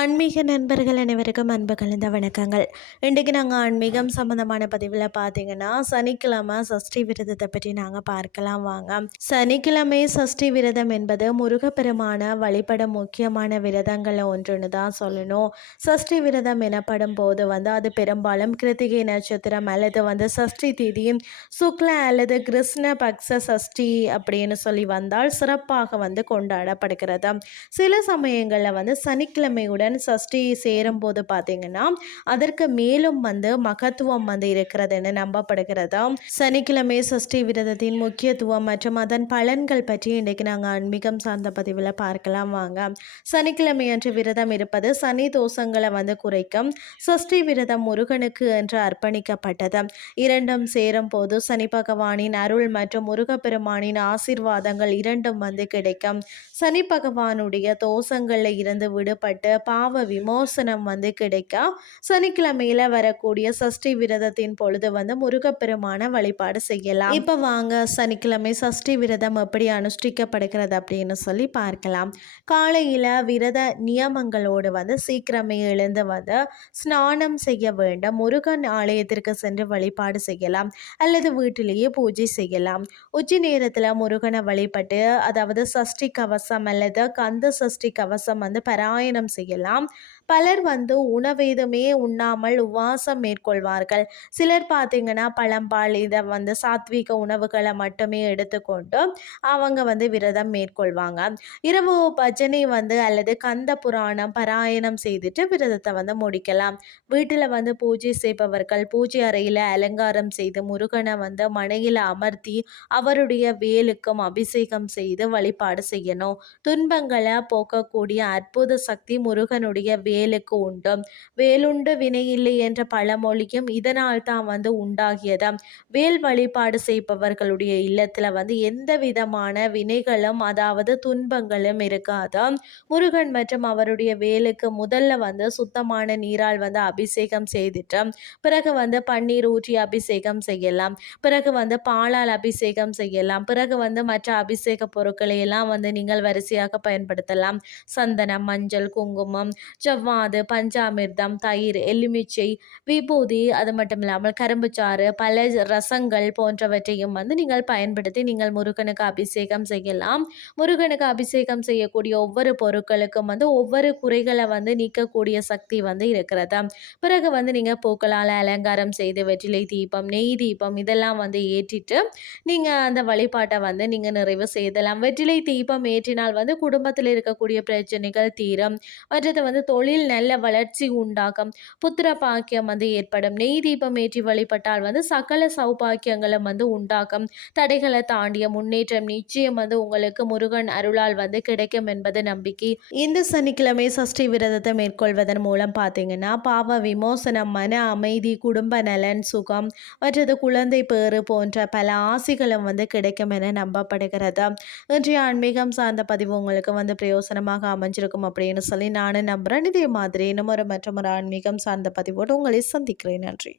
ஆன்மீக நண்பர்கள் அனைவருக்கும் அன்பு கலந்த வணக்கங்கள். இன்றைக்கு நாங்கள் ஆன்மீகம் சம்மந்தமான பதிவில் பார்த்தீங்கன்னா சனிக்கிழமை சஷ்டி விரதத்தை பற்றி நாங்கள் பார்க்கலாம் வாங்க. சனிக்கிழமை சஷ்டி விரதம் என்பது முருகப்பெருமான வழிபட முக்கியமான விரதங்களில் ஒன்றுன்னு தான் சொல்லணும். சஷ்டி விரதம் எனப்படும் போது வந்து அது பெரும்பாலும் கிருத்திகை நட்சத்திரம் அல்லது வந்து சஷ்டி திதி சுக்ல அல்லது கிருஷ்ண பக்ஷ சஷ்டி அப்படின்னு சொல்லி வந்தால் சிறப்பாக வந்து கொண்டாடப்படுகிறது. சில சமயங்களில் வந்து சனிக்கிழமையுடன் சஷ்டி சேரும்போது பார்த்தீங்கன்னா அதற்கு மேலும் வந்து மகத்துவம் வந்து இருக்கிறதுன்னு நம்பப்படுகிறதா? சனிக்கிழமை சஷ்டி விரதத்தின் முக்கியத்துவம் மற்றும் அதன் பலன்கள் பற்றி இன்றைக்கு நாங்கள் ஆன்மீகம் சார்ந்த பதிவில் பார்க்கலாம் வாங்க. சனிக்கிழமை அன்று விரதம் இருப்பது சனி தோஷங்களை வந்து குறைக்கும். சஷ்டி விரதம் முருகனுக்கு என்று அர்ப்பணிக்கப்பட்டது. இரண்டும் சேரும் போது சனி பகவானின் அருள் மற்றும் முருகப்பெருமானின் ஆசிர்வாதங்கள் இரண்டும் வந்து கிடைக்கும். சனி பகவானுடைய தோஷங்களில் இருந்து விடுபட்டு பா பாவ விமோசனம் வந்து கிடைக்கும் சனிக்கிழமையில வரக்கூடிய சஷ்டி விரதத்தின் பொழுது வந்து முருகப்பெருமான வழிபாடு செய்யலாம். இப்போ வாங்க சனிக்கிழமை சஷ்டி விரதம் எப்படி அனுஷ்டிக்கப்படுகிறது அப்படின்னு சொல்லி பார்க்கலாம். காலையில் விரத நியமங்களோடு வந்து சீக்கிரமே எழுந்து வந்து ஸ்நானம் செய்ய வேண்டும். முருகன் ஆலயத்திற்கு சென்று வழிபாடு செய்யலாம். அல்லது வீட்டிலேயே பூஜை செய்யலாம். உச்சி நேரத்தில் முருகனை வழிபட்டு அதாவது சஷ்டி கவசம் அல்லது கந்த சஷ்டி கவசம் வந்து பாராயணம் செய்யலாம். பலர் வந்து உணவெதுமே உண்ணாமல் உவாசம் மேற்கொள்வார்கள். சிலர் பார்த்தீங்கன்னா பழம்பால் இதை வந்து சாத்வீக உணவுகளை மட்டுமே எடுத்துக்கொண்டு அவங்க வந்து விரதம் மேற்கொள்வாங்க. இரவு பஜனை வந்து அல்லது கந்த புராணம் பாராயணம் செய்துட்டு விரதத்தை வந்து முடிக்கலாம். வீட்டில் வந்து பூஜை செய்பவர்கள் பூஜை அறையில் அலங்காரம் செய்து முருகனை வந்து மனையில் அமர்த்தி அவருடைய வேலுக்கும் அபிஷேகம் செய்து வழிபாடு செய்யணும். துன்பங்களை போக்கக்கூடிய அற்புத சக்தி முருகனுடைய வேலுக்கு உண்டு. வேலுண்டு வினையில்லை என்ற பழமொழியும் இதனால் தான் வந்து உண்டாகியது. வேல் வழிபாடு செய்பவர்களுடைய இல்லத்தில் வந்து எந்த விதமான வினைகளும் அதாவது துன்பங்களும் இருக்காது. முருகன் மற்றும் அவருடைய வேலுக்கு முதல்ல வந்து சுத்தமான நீரால் வந்து அபிஷேகம் செய்துட்டு பிறகு வந்து பன்னீர் ஊற்றி அபிஷேகம் செய்யலாம். பிறகு வந்து பாலால் அபிஷேகம் செய்யலாம். பிறகு வந்து மற்ற அபிஷேக பொருட்களை எல்லாம் வந்து நீங்கள் வரிசையாக பயன்படுத்தலாம். சந்தனம் மஞ்சள் குங்குமம் ஜவ்வாது பஞ்சாமிர்தம் தயிர் எலுமிச்சை விபூதி அது மட்டும் இல்லாமல் கரும்புச்சாறு பல ரசங்கள் போன்றவற்றையும் வந்து நீங்கள் பயன்படுத்தி நீங்கள் முருகனுக்கு அபிஷேகம் செய்யலாம். முருகனுக்கு அபிஷேகம் செய்யக்கூடிய ஒவ்வொரு பொருட்களுக்கும் வந்து ஒவ்வொரு குறைகளை வந்து நீக்கக்கூடிய சக்தி வந்து இருக்கிறது. பிறகு வந்து நீங்கள் பூக்களால் அலங்காரம் செய்து வெற்றிலை தீபம் நெய் தீபம் இதெல்லாம் வந்து ஏற்றிட்டு நீங்கள் அந்த வழிபாட்டை வந்து நீங்கள் நிறைவு செய்தலாம் வெற்றிலை தீபம் ஏற்றினால் வந்து குடும்பத்தில் இருக்கக்கூடிய பிரச்சனைகள் தீரும். மற்றது வந்து தொழில் நல்ல வளர்ச்சி உண்டாகும் புத்திர பாக்கியம் வந்து ஏற்படும். நெய் தீபம் ஏற்றி வழிபட்டால் வந்து சகல சௌபாக்கியங்களும் வந்து உண்டாகும் தடைகளை தாண்டிய முன்னேற்றம் நிச்சயம் வந்து உங்களுக்கு முருகன் அருளால் வந்து கிடைக்கும் என்பது நம்பிக்கை. இந்த சனிக்கிழமை சஷ்டி விரதத்தை மேற்கொள்வதன் மூலம் பார்த்தீங்கன்னா பாவ விமோசனம் மன அமைதி குடும்ப நலன் சுகம் மற்றது குழந்தை பேறு போன்ற பல ஆசைகளும் வந்து கிடைக்கும் என நம்பப்படுகிறது. இன்றைய ஆன்மீகம் சார்ந்த பதிவு உங்களுக்கு வந்து பிரயோசனமாக அமைஞ்சிருக்கும் அப்படின்னு சொல்லி நான் நான் நம்புகிறேன் இதே மாதிரி இன்னும் ஒரு ஒரு ஆன்மீகம் சார்ந்த பதிவோடு உங்களை சந்திக்கிறேன். நன்றி.